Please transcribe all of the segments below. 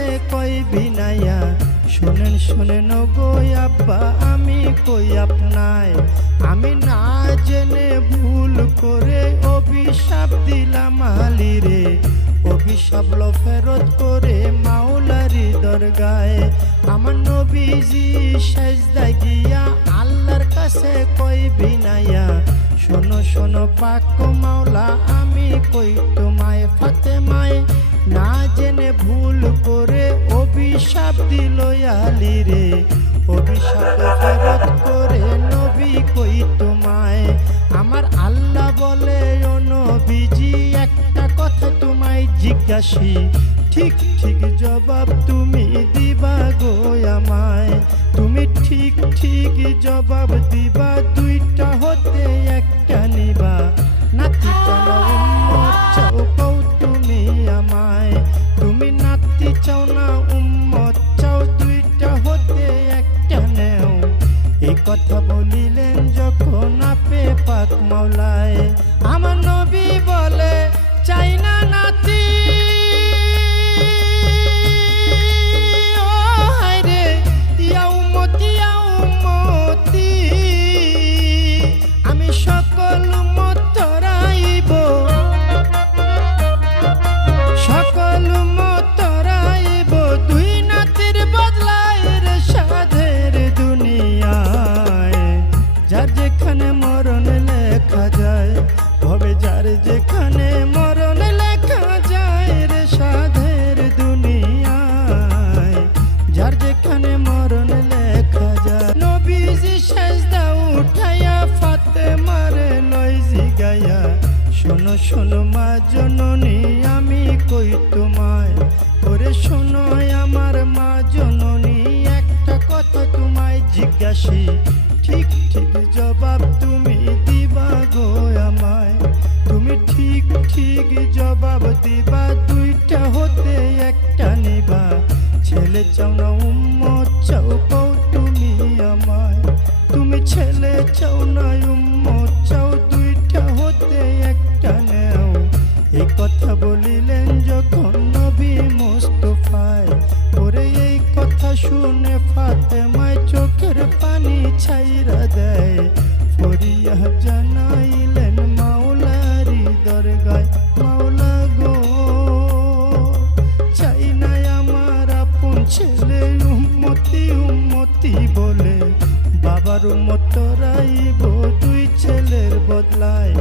কাছে কই বিনাইয়া শুনেন শুনেন গো আব্বা আমি কই আপনায় আমি না জেনে ভুল করে অভিশাপ দিলাম আলীরে অভিশাপ লো ফেরত করে মাওলারি দরগায় আমার নবীজি সেজদায় গিয়া আল্লাহর কাছে কই বিনাইয়া শোনো শোনো পাক মাওলা আমি কই তোমায় ফাতেমায় না জেনে ভুল করে অভিশাপ দিল আলীরে অভিশাপ ফেরত করে নবী কই তোমায় আমার আল্লাহ বলে ও নবীজি একটা কথা তোমায় জিজ্ঞাসি ঠিক ঠিক জবাব তুমি দিবা গো আমায় তুমি ঠিক ঠিক জবাব দিবা দুইটা হতে একটা নিবা নাতি চাও উম্মত চাও কও তুমি আমায় তুমি নাতি চাও না উম্মত চাও দুইটা হতে একটা নেও এই কথা বলিলেন যখন আপে পাক মাওলায় আমার নবী বলে চাই না নাতি যেখানে মরণ লেখা যায় রে সাধের দুনিয়ায় যার যেখানে মরণ লেখা যায় নবীজি সেজদা উঠাইয়া ফাতেমারে লই জিগাইয়া শোনো শোনো মা জননী আমি কই তোমায় ওরে শোনো আমার মা জননী একটা কথা তোমায় জিজ্ঞাসি ঠিক ঠিক জবাব তুমি দিবা গো আমায় তুমি ঠিক ঠিক জবাব দিবা দুইটা হতে একটা নিবা ছেলে চাও না উম্মত চাও কও তুমি আমায় তুমি ছেলে চাও না উম্মত চাও দুইটা হতে একটা নেও এই কথা বলিলেন যখন নবী মুস্তাফায় ওরে এই কথা শুনে ফাতেমায় চোখের পানি ছাইরা দেয় ফরিয়া জানাইলেন মাওলারি দরগায় মাওলা গো চাই না আমার আপন ছেলে উম্মতি উম্মতি বলে বাবার উম্মত রাইব দুই ছেলের বদলায়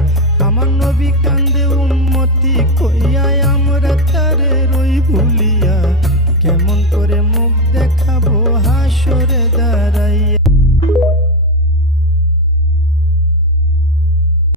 আমার নবী কান্দে উম্মতি কইয়া আমরা তারে রই ভুলিয়া